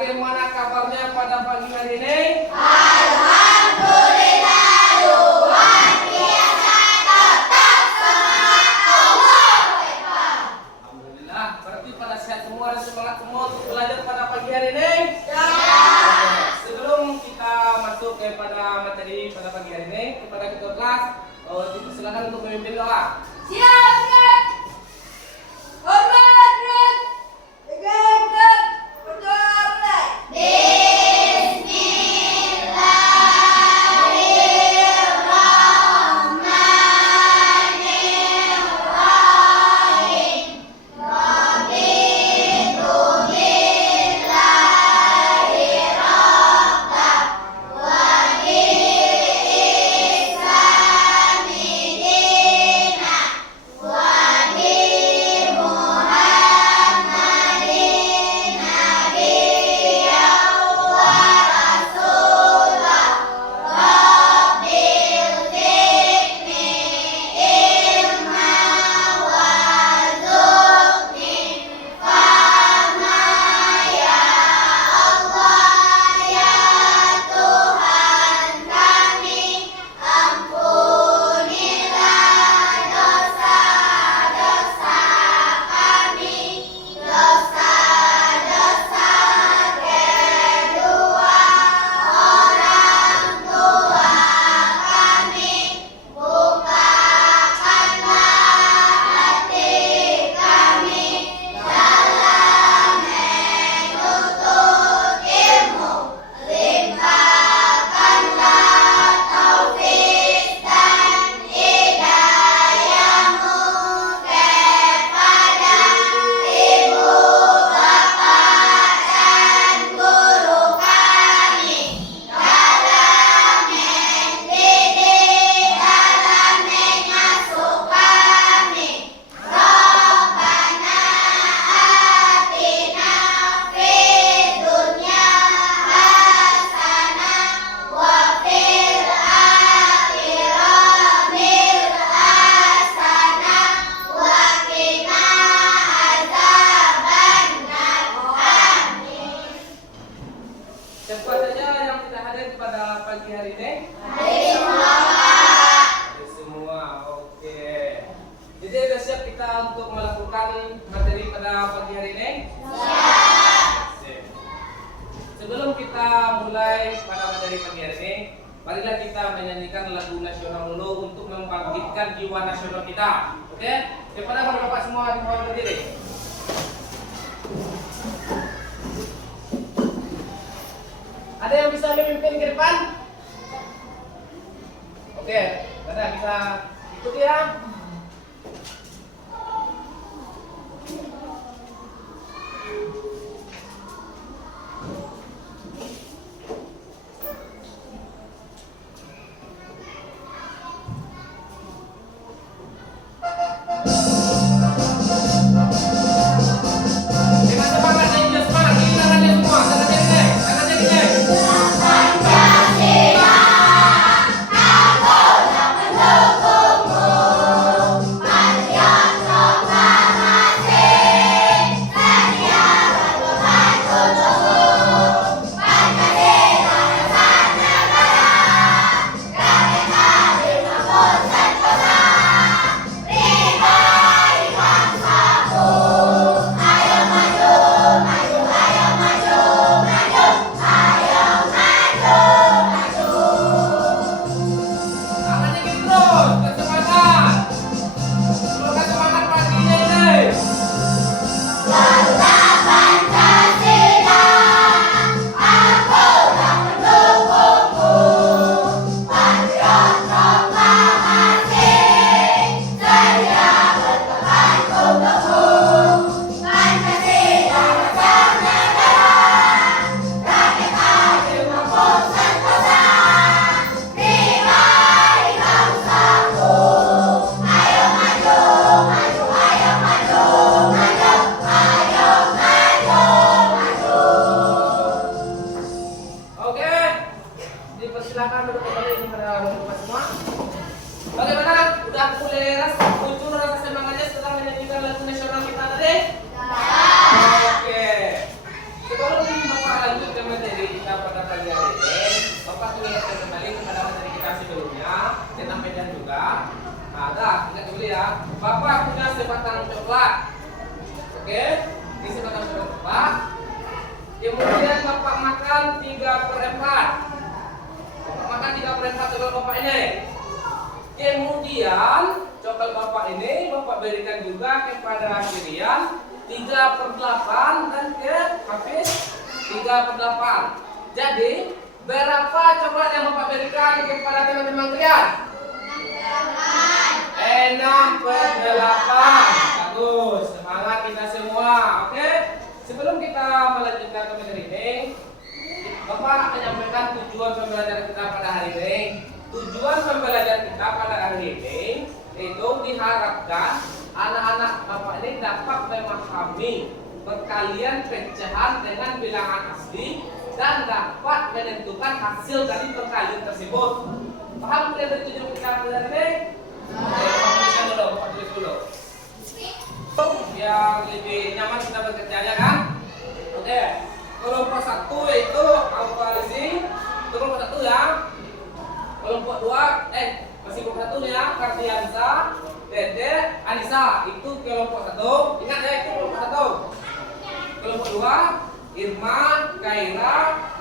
Bagaimana kabarnya pada pagi hari ini? Alhamdulillah, luar biasa, tetap semangat, Allahu Akbar. Alhamdulillah, berarti pada sehat semua dan semangat semua untuk belajar pada pagi hari ini? Ya. Sebelum kita masuk kepada materi pada pagi hari ini, kepada ketua kelas, silakan untuk memimpin doa. Siap, siap. Hormat, Red. Tegak, Red. Berdoa mulai. Bismillahirrahmanirrahim. Raditu billahi rabban wa bil islami dinan wa bi Muhammadin nabiyyan wa rasulah. Rabbil zidni ilman warzuqni fahma ya Allah ya Tuhan kami. Ampunilah dosa-dosa kami, dosa-dosa kedua orang tua kami. Bukakanlah hati kami dalam menuntut ilmu. Limpahkanlah taufik dan hidayahmu kepada ibu bapak dan guru kami dalam mendidik, dalam mengasuh kami. Rabbana atina fid dunya hasanah wa fil akhirati hasanah wa qina azabannar. Amin. Siapa saja yang tidak hadir pada pagi hari ini? Hadir semua. Hadir semua, oke. Jadi sudah siap kita untuk melakukan materi pada pagi hari ini? Sip. Sebelum kita mulai pada materi pagi hari ini, marilah kita menyanyikan lagu nasional dulu untuk membangkitkan jiwa nasional kita. Oke? Kepada bapak-bapak semua mohon berdiri. Ada yang bisa memimpin ke depan? Oke, ada bisa ikuti ya. Dengan semangat dan juga semangat, ini tangannya semua, tangannya gede, tangannya gede. Pancasila, aku tak mendukungmu. makan 3/4. Bapak makan 3/4 coklat bapak ini. Kemudian coklat bapak ini bapak berikan juga kepada Kirian 3/8 dan ke Hafiz 3/8. Jadi berapa coklat yang bapak berikan kepada teman-teman kalian? 6/8. Bagus, semangat kita semua. Oke, sebelum kita melanjutkan ke materi ini, bapak menyampaikan tujuan pembelajaran kita pada hari ini. Tujuan pembelajaran kita pada hari ini itu diharapkan anak-anak bapak ini dapat memahami perkalian pecahan dengan bilangan asli dan dapat menentukan hasil dari perkalian tersebut. Paham tidak tujuan kita pada hari ini? Bapak tulis dulu. Yang lebih nyaman kita bekerjanya kan? Oke. Kelompok 1 itu Alfarisi, kelompok 1 ya. Kelompok 2 masih kelompok 1 ya, Kardiansa, Dede, Anissa. Itu kelompok 1. Ingat ya, itu kelompok 1. Kelompok 2 Irma, Kaira,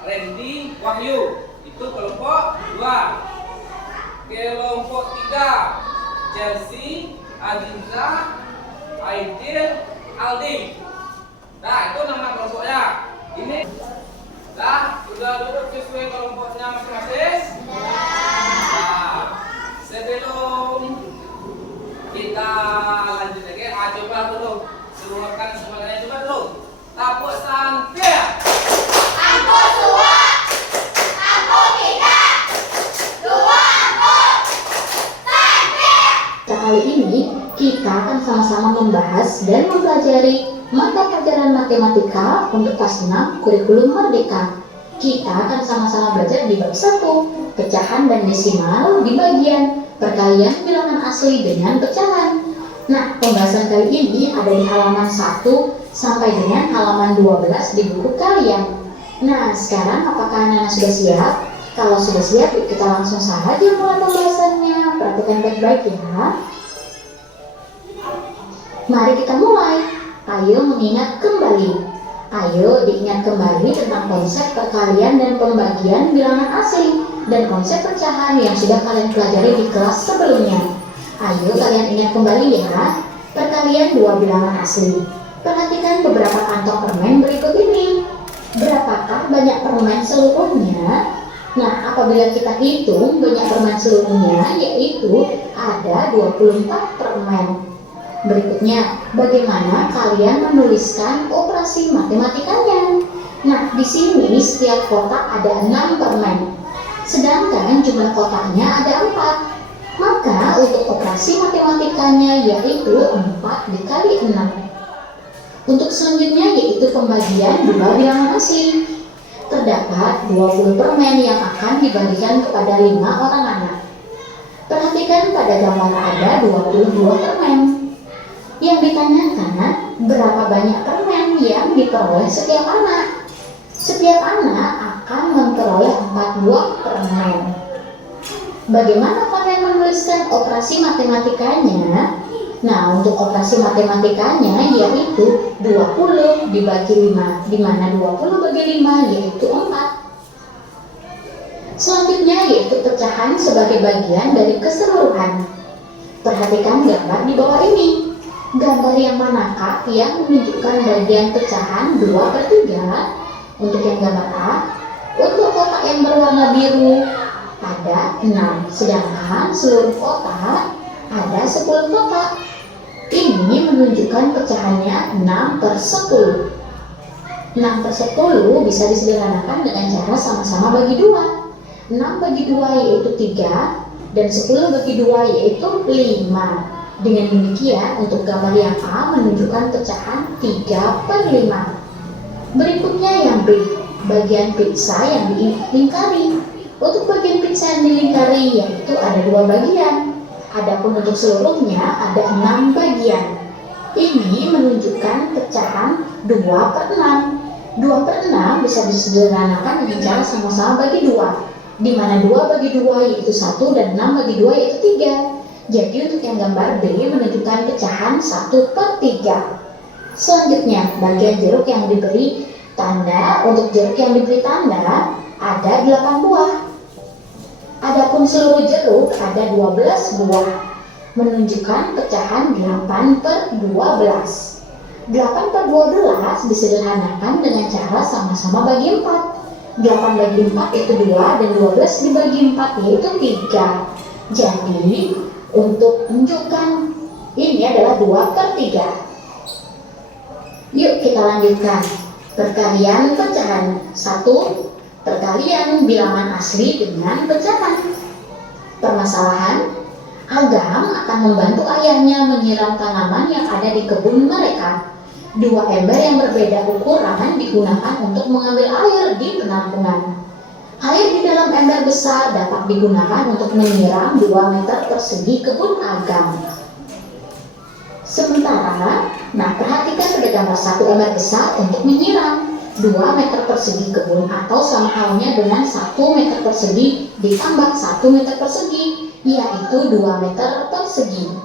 Randy, Wahyu. Itu kelompok 2. Kelompok 3 Chelsea, Aziza, Aidil, Aldi. Nah, itu nama kelompoknya. Ini sudah duduk sesuai kelompoknya masing-masing? Nah, sebelum kita lanjut lagi, coba dulu seluruhkan semuanya, coba dulu. Tapuk sampai. Angkut 2, angkut 3, 2 angkut sampai. Kali ini kita akan sama-sama membahas dan mempelajari mata pelajaran matematika untuk kelas 6 kurikulum Merdeka. Kita akan sama-sama belajar di bab 1, pecahan dan desimal di bagian perkalian bilangan asli dengan pecahan. Nah, pembahasan kali ini ada di halaman 1 sampai dengan halaman 12 di buku kalian. Nah, sekarang apakah anak-anak sudah siap? Kalau sudah siap, yuk kita langsung saja mulai pembahasannya. Perhatikan baik-baik ya. Mari kita mulai. Ayo mengingat kembali. Ayo diingat kembali tentang konsep perkalian dan pembagian bilangan asli dan konsep pecahan yang sudah kalian pelajari di kelas sebelumnya. Ayo kalian ingat kembali ya. Perkalian dua bilangan asli. Perhatikan beberapa kantong permen berikut ini. Berapakah banyak permen seluruhnya? Nah, apabila kita hitung banyak permen seluruhnya, yaitu ada 24 permen. Berikutnya, bagaimana kalian menuliskan operasi matematikanya? Nah, di sini setiap kotak ada 6 permen. Sedangkan jumlah kotaknya ada 4. Maka untuk operasi matematikanya yaitu 4 dikali 6. Untuk selanjutnya yaitu pembagian dua bilangan asli. Terdapat 20 permen yang akan dibagikan kepada 5 orang anak. Perhatikan pada gambar ada 22 permen. Yang ditanyakan, berapa banyak permen yang diperoleh setiap anak? Setiap anak akan memperoleh 4 buah permen. Bagaimana kalian menuliskan operasi matematikanya? Nah, untuk operasi matematikanya yaitu 20 dibagi 5, di mana 20 bagi 5 yaitu 4. Selanjutnya yaitu pecahan sebagai bagian dari keseluruhan. Perhatikan gambar di bawah ini. Gambar yang manakah yang menunjukkan bagian pecahan 2/3? Untuk yang gambar A, untuk kotak yang berwarna biru ada 6, sedangkan seluruh kotak ada 10 kotak. Ini menunjukkan pecahannya 6/10. 6/10 bisa disederhanakan dengan cara sama-sama bagi 2. 6 bagi 2 yaitu 3, dan 10 bagi 2 yaitu 5. Dengan demikian, untuk gambar yang A menunjukkan pecahan 3/5. Berikutnya yang B, bagian pizza yang dilingkari. Untuk bagian pizza yang dilingkari yaitu ada 2 bagian. Adapun untuk seluruhnya ada 6 bagian. Ini menunjukkan pecahan 2/6. 2/6 bisa disederhanakan dengan cara sama-sama bagi 2. Di mana 2 bagi 2 yaitu 1 dan 6 bagi 2 yaitu 3. Jadi untuk yang gambar B menunjukkan pecahan 1/3. Selanjutnya, bagian jeruk yang diberi Tanda untuk jeruk yang diberi tanda ada 8 buah. Adapun seluruh jeruk ada 12 buah, menunjukkan pecahan 8/12. 8/12 disederhanakan dengan cara sama-sama bagi 4. 8 bagi 4 itu 2 dan 12 dibagi 4 yaitu 3. Jadi untuk menunjukkan ini adalah 2/3. Yuk kita lanjutkan. Perkalian pecahan. 1. Perkalian bilangan asli dengan pecahan. Permasalahan, Agam akan membantu ayahnya menyiram tanaman yang ada di kebun mereka. 2 ember yang berbeda ukuran digunakan untuk mengambil air di penampungan. Air di dalam ember besar dapat digunakan untuk menyiram 2 meter persegi kebun Agam. Sementara, perhatikan ada gambar 1 ember besar untuk menyiram 2 meter persegi kebun, atau sama halnya dengan 1 meter persegi ditambah 1 meter persegi, yaitu 2 meter persegi.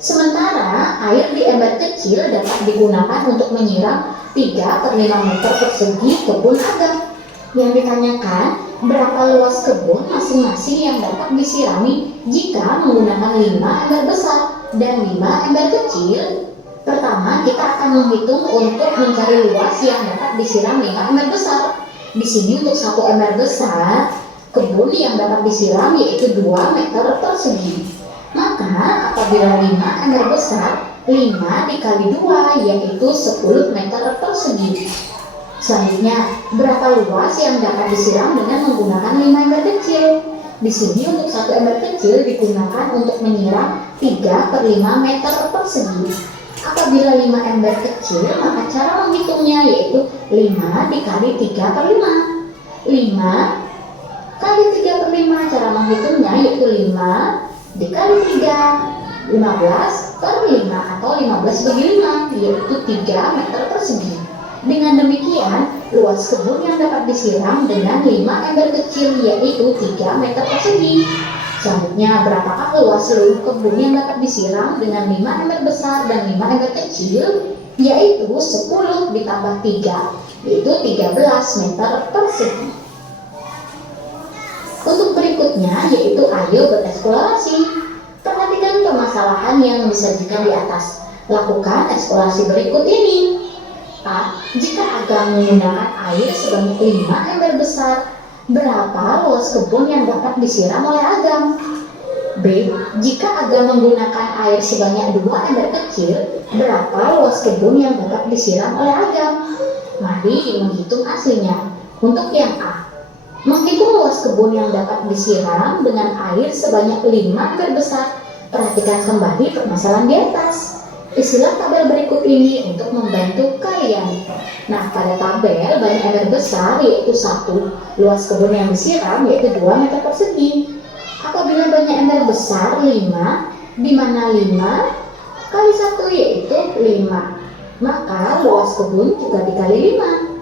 Sementara air di ember kecil dapat digunakan untuk menyiram 3/5 meter persegi kebun Agam. Yang ditanyakan, berapa luas kebun masing-masing yang dapat disirami jika menggunakan 5 ember besar dan 5 ember kecil? Pertama, kita akan menghitung untuk mencari luas yang dapat disiram 5 ember besar. Di sini untuk 1 ember besar, kebun yang dapat disiram yaitu 2 meter persegi. Maka apabila 5 ember besar, 5 dikali 2 yaitu 10 meter persegi. Selanjutnya, berapa luas yang dapat disiram dengan menggunakan 5 ember kecil? Di sini untuk 1 ember kecil digunakan untuk menyiram 3/5 meter persegi. Apabila 5 ember kecil, maka cara menghitungnya yaitu 5 dikali 3/5. 5 kali 3/5, cara menghitungnya yaitu 5 dikali 3, 15/5 atau 15/5, yaitu 3 meter persegi. Dengan demikian, luas kebun yang dapat disiram dengan 5 ember kecil yaitu 3 meter persegi. Selanjutnya, berapakah luas seluruh kebun yang dapat disiram dengan 5 ember besar dan 5 ember kecil? Yaitu 10 ditambah 3, yaitu 13 meter persegi. Untuk berikutnya yaitu ayo bereksplorasi. Perhatikan permasalahan yang disajikan di atas. Lakukan eksplorasi berikut ini. A. Jika Agam menggunakan air sebanyak 5 ember besar, berapa luas kebun yang dapat disiram oleh Agam? B. Jika Agam menggunakan air sebanyak 2 ember kecil, berapa luas kebun yang dapat disiram oleh Agam? Mari menghitung aslinya. Untuk yang A, menghitung luas kebun yang dapat disiram dengan air sebanyak 5 ember besar. Perhatikan kembali permasalahan di atas. Isilah tabel berikut ini untuk membantu kalian. Nah, pada tabel banyak ember besar yaitu 1, luas kebun yang disiram yaitu 2 meter persegi. Apabila banyak ember besar 5, di mana 5 kali 1 yaitu 5, maka luas kebun juga dikali 5.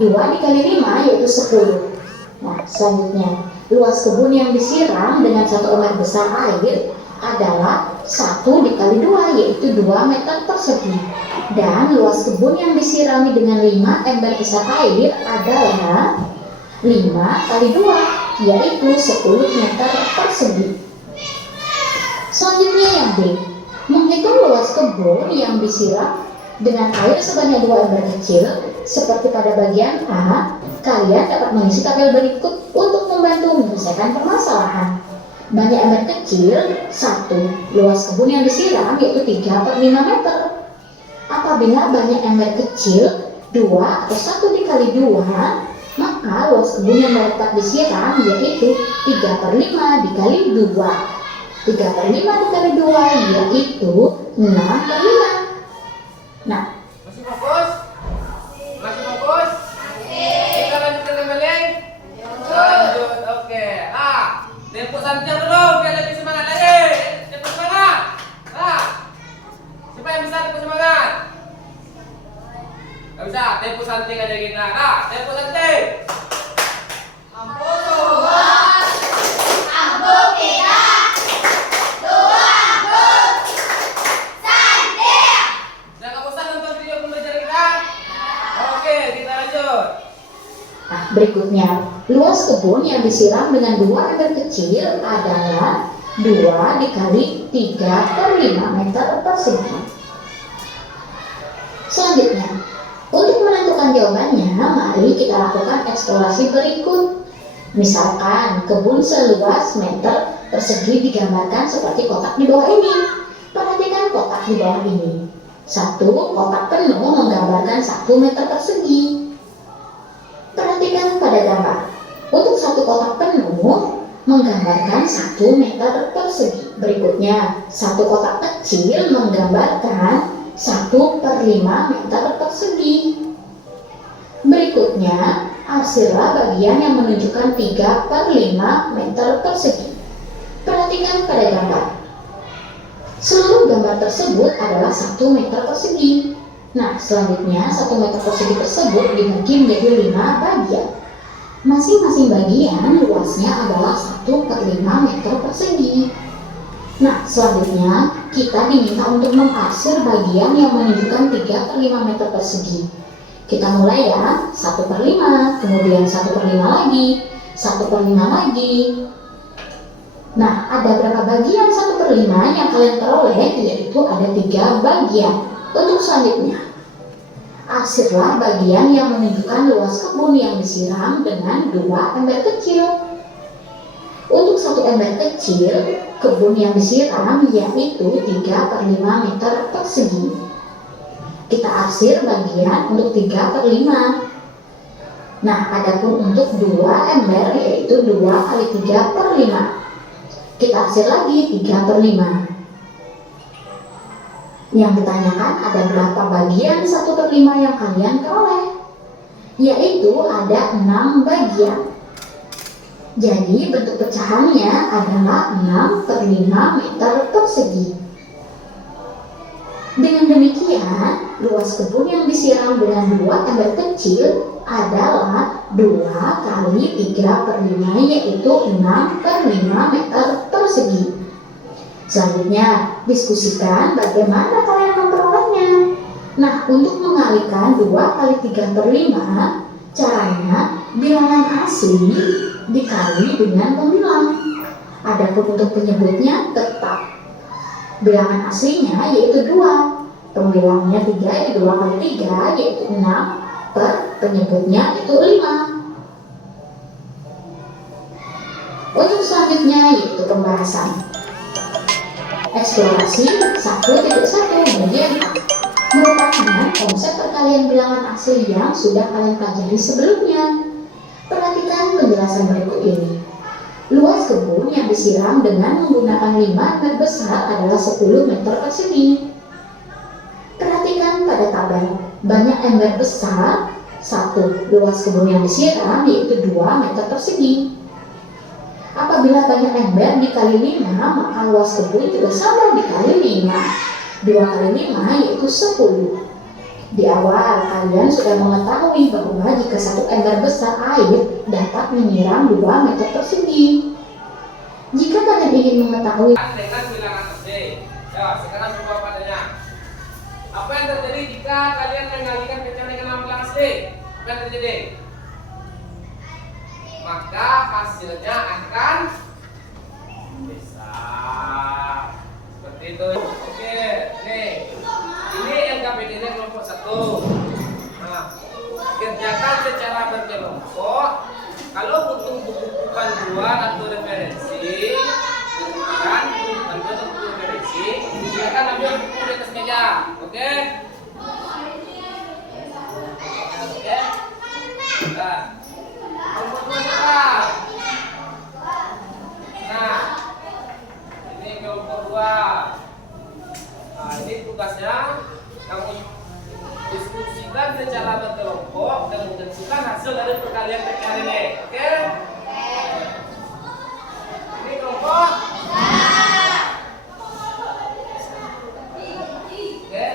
2 dikali 5 yaitu 10. Nah, selanjutnya, luas kebun yang disiram dengan 1 ember besar air adalah 1 dikali 2 yaitu 2 meter persegi. Dan luas kebun yang disirami dengan 5 ember besar air adalah 5 kali 2 yaitu 10 meter persegi. Selanjutnya yang B, menghitung luas kebun yang disiram dengan air sebanyak 2 ember kecil. Seperti pada bagian A, kalian dapat mengisi tabel berikut untuk membantu menyelesaikan permasalahan. Banyak ember kecil 1, luas kebun yang disiram yaitu 3/5 meter. Apabila banyak ember kecil 2 atau 1 dikali 2, maka luas kebun yang dapat disiram yaitu 3/5 dikali 2. 3/5 dikali 2 yaitu 6/5. Nah, Masih fokus? Masih fokus? Kita lanjutkan kembali? Lanjut, oke. Tempo santai dulu, biar lebih semangat lagi. Tempo semangat. Siapa yang bisa tempo semangat? Gak bisa, tempo santai aja kita. Tempo santai. Ampun Tuhan. Ampun kita. Dua ampun. Santai. Jangan bosan nonton video pembelajaran kita. lanjut. Nah, berikutnya, luas kebun yang disiram dengan 2 ember kecil adalah 2 dikali 3 per 5 meter persegi. Selanjutnya, untuk menentukan jawabannya, mari kita lakukan eksplorasi berikut. Misalkan, kebun seluas meter persegi digambarkan seperti kotak di bawah ini. Perhatikan kotak di bawah ini. Satu kotak penuh menggambarkan 1 meter persegi. Perhatikan pada gambar. Untuk satu kotak penuh menggambarkan 1 meter persegi. Berikutnya, satu kotak kecil menggambarkan 1 per 5 meter persegi. Berikutnya, arsirlah bagian yang menunjukkan 3 per 5 meter persegi. Perhatikan pada gambar. Seluruh gambar tersebut adalah 1 meter persegi. Nah, selanjutnya 1 meter persegi tersebut dibagi menjadi 5 bagian. Masing-masing bagian luasnya adalah 1 per 5 meter persegi. Nah, selanjutnya kita diminta untuk mengarsir bagian yang menunjukkan 3 per 5 meter persegi. Kita mulai ya, 1 per 5, kemudian 1 per 5 lagi, 1 per 5 lagi. Nah, ada berapa bagian 1 per 5 yang kalian peroleh? Yaitu ada 3 bagian. Untuk selanjutnya, arsirlah bagian yang menunjukkan luas kebun yang disiram dengan 2 ember kecil. Untuk 1 ember kecil, kebun yang disiram yaitu 3 per 5 meter persegi. Kita arsir bagian untuk 3 per 5. Nah, adapun untuk 2 ember yaitu 2 kali 3 per 5. Kita arsir lagi 3 per 5. Yang ditanyakan ada berapa bagian 1 per 5 yang kalian peroleh? Yaitu ada 6 bagian. Jadi bentuk pecahannya adalah 6 per 5 meter persegi. Dengan demikian, luas kebun yang disiram dengan 2 ember kecil adalah 2 kali 3 per 5 yaitu 6 per 5 meter persegi. Selanjutnya, diskusikan bagaimana kalian memperolehnya. Nah, untuk mengalihkan 2 kali 3 per 5, caranya bilangan asli dikali dengan pembilang. Adapun untuk penyebutnya tetap bilangan aslinya yaitu 2. Pembilangnya 3 yaitu 2 kali 3 yaitu 6 per penyebutnya itu 5. Untuk selanjutnya yaitu pembahasan. Eksplorasi 1.1 bagian A merupakan konsep perkalian bilangan asli yang sudah kalian pelajari sebelumnya. Perhatikan penjelasan berikut ini. Luas kebun yang disiram dengan menggunakan 5 ember besar adalah 10 meter persegi. Perhatikan pada tabel. Banyak ember besar, 1. Luas kebun yang disiram yaitu 2 meter persegi. Apabila banyak ember dikali 5, maka luas kebun juga sama dikali 5. 2 kali 5 yaitu 10. Di awal, kalian sudah mengetahui bahwa jika 1 ember besar air dapat menyiram 2 meter persegi. Jika kalian ingin mengetahui Dengan bilangan asli. Ya, sekarang coba padanya. Apa yang terjadi jika kalian mengalihkan pecahan dengan bilangan asli? Apa yang terjadi? Maka hasilnya akan besar. Seperti itu. Oke, nih. Ini LKPD-nya kelompok 1. Nah, kerjakan secara berkelompok. Kalau butuh buku panduan atau referensi, kan? Panduan atau referensi, silakan ambil buku di atas meja. Oke? Oke? Nah, kelompok 2 sekarang. Nah, ini kelompok 2. Nah, ini tugasnya kamu diskusikan secara berkelompok dan menentukan hasil dari perkalian ini. Oke? Ini kelompok. Oke?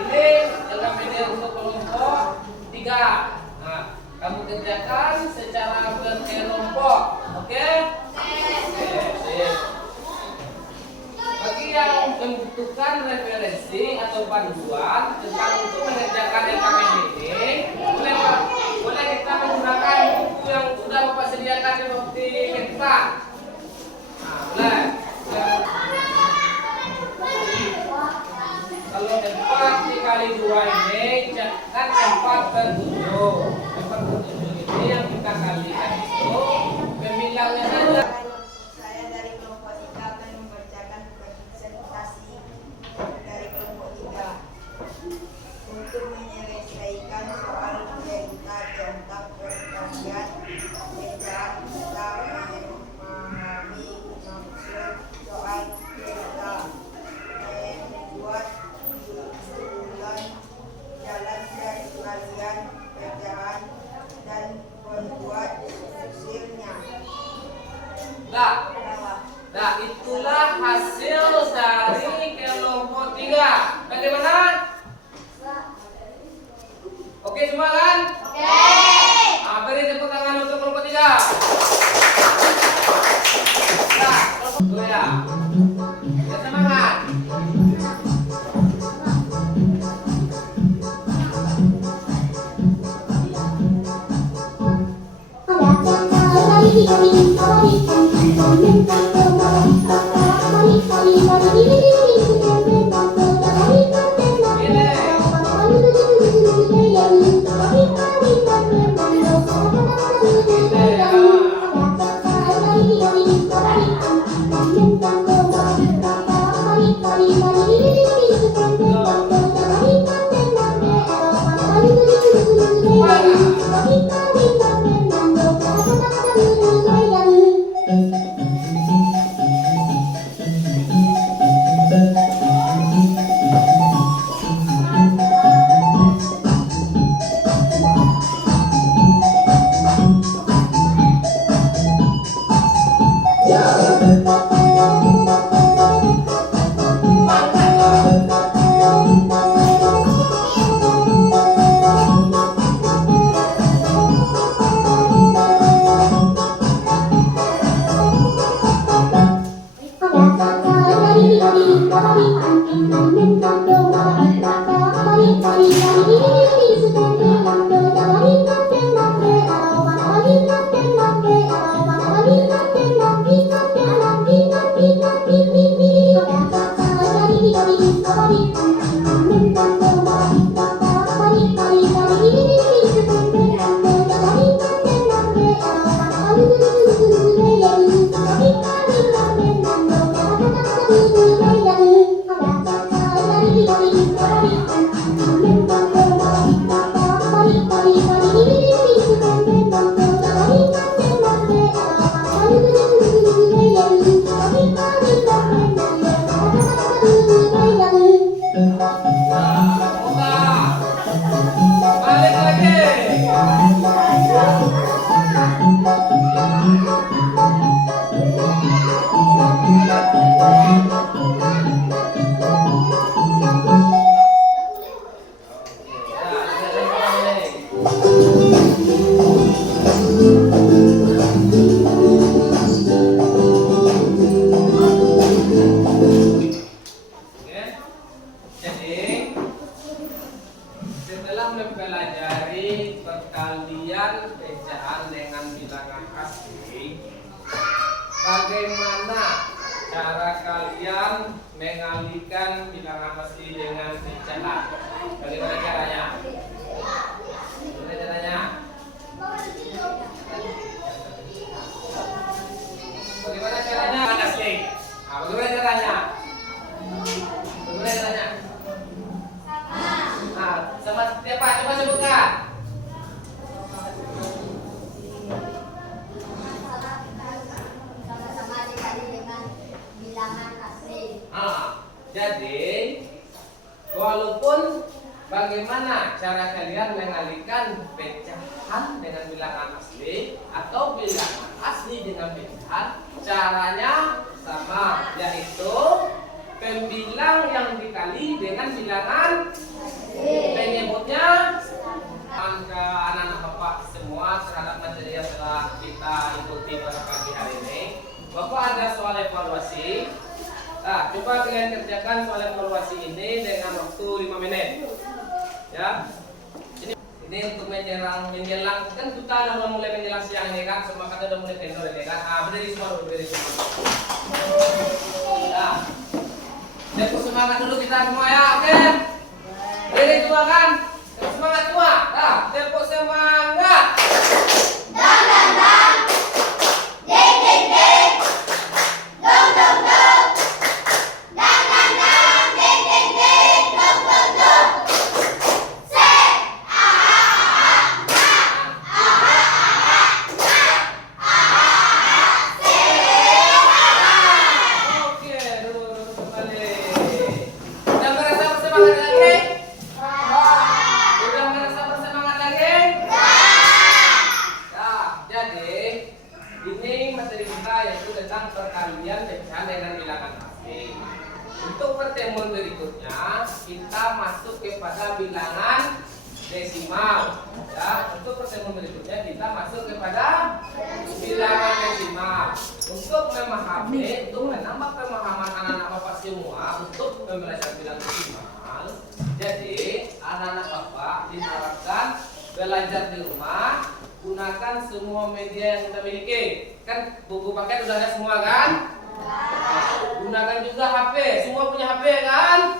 Ini LKPD untuk kelompok 3. Nah, kamu kerjakan secara berkelompok. Oke? Oke, sip. Bagi yang membutuhkan referensi atau panduan tentang untuk mengerjakan LKPD ini, boleh 47. 47 ini yang kita kalikan itu pembilangnya saja. Saya dari kelompok 3 akan membacakan presentasi dari kelompok 3 untuk menyelesaikan soal cerita tentang perkalian bejaan. Kita memahami maksud soal cerita, membuat susunan jalan dari kalian bejaan dan membuat hasilnya. Nah, itulah hasil dari kelompok 3. Bagaimana? Oke semua kan? Beri tepuk tangan untuk kelompok 3. Nah, kelompok 2 ya. Ya, semangat. Balik lagi. Jadi setelah mempelajari perkalian ejaan dengan bilangan asli, bagaimana cara kalian mengalihkan bilangan asli dengan ejaan? Bagaimana caranya? Bagaimana caranya? Bagaimana caranya? Asli. Bagaimana caranya? Bagaimana caranya? Sama seperti apa? Coba sebutkan. Sama-sama dikali dengan bilangan asli. Jadi walaupun bagaimana cara kalian mengalihkan pecahan dengan bilangan asli atau bilangan asli dengan pecahan, caranya sama, yaitu pembilang yang dikali dengan bilangan penyebutnya. Ke anak-anak bapak semua terhadap materi yang telah kita ikuti pada pagi hari ini, bapak ada soal evaluasi. Nah, coba kalian kerjakan soal evaluasi ini dengan waktu 5 menit. Ya. Ini untuk menjelang kan kita udah mulai menjelang siang ini kan, semua kata udah mulai kendor ini kan. Berdiri semua dulu, berdiri semua. Nah, semangat dulu kita semua ya, oke? Berdiri semua kan? Semangat semua. segmen berikutnya kita masuk kepada bilangan desimal. Untuk memahami, untuk menambah pemahaman anak-anak Bapak semua untuk pembelajaran bilangan desimal. Jadi, anak-anak Bapak diharapkan belajar di rumah, gunakan semua media yang kita miliki. Kan buku paket udah ada semua kan? Gunakan juga HP. Semua punya HP kan?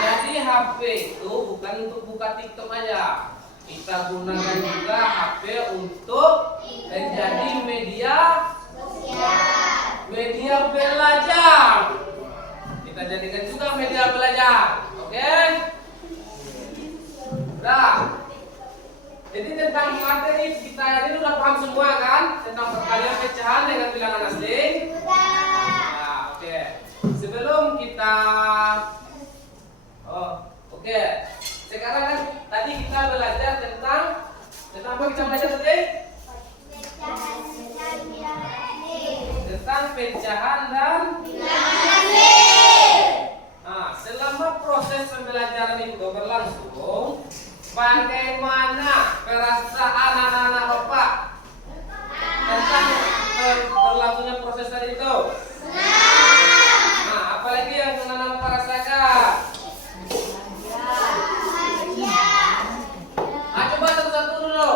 Jadi HP itu bukan untuk buka TikTok aja. Kita gunakan juga HP untuk menjadi media belajar. Kita jadikan juga media belajar. Oke? Nah, jadi tentang materi kita ini udah paham semua kan? Tentang perkalian pecahan dengan bilangan asing. Nah, oke. Sebelum kita oke. Sekarang kan tadi kita belajar tentang apa kita belajar tadi? Tentang pecahan dan bilangan asing. Nah, selama proses pembelajaran itu berlangsung, bagaimana perasaan anak-anak Bapak tentang berlangsungnya proses tadi itu? Nah, apalagi yang anak-anak Bapak rasakan? Coba satu-satu dulu.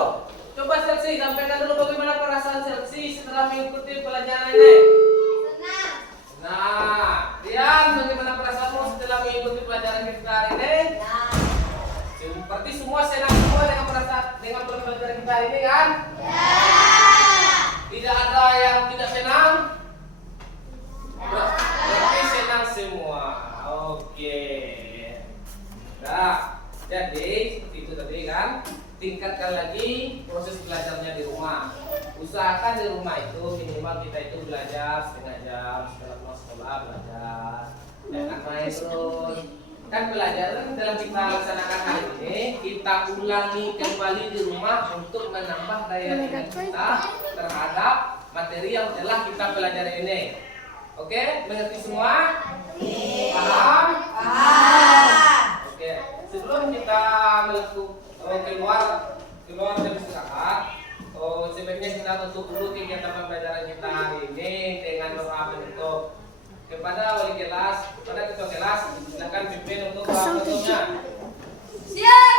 Coba Selsi, sampaikan dulu bagaimana perasaan Selsi setelah mengikuti pelajaran ini. Nah, Rian, bagaimana perasaanmu setelah mengikuti pelajaran kita hari ini? Seperti semua senang semua dengan pelajaran kita hari ini kan? Tidak ada yang tidak senang? Berarti senang semua. Oke. Nah, jadi seperti itu tadi kan? Tingkatkan lagi proses belajarnya di rumah. Usahakan di rumah itu minimal kita itu belajar setengah jam setelah pulang sekolah belajar. Jangan main terus. Kan pelajaran dalam kita laksanakan hari ini kita ulangi kembali di rumah untuk menambah daya ingat kita terhadap materi yang telah kita pelajari ini. Oke, mengerti semua? Paham? Oke, sebelum kita keluar dari istirahat, sebaiknya kita tutup dulu kegiatan pembelajaran kita hari ini dengan doa penutup. Kepada wali kelas, kepada ketua kelas, silakan pimpin untuk doa penutupnya. Siap.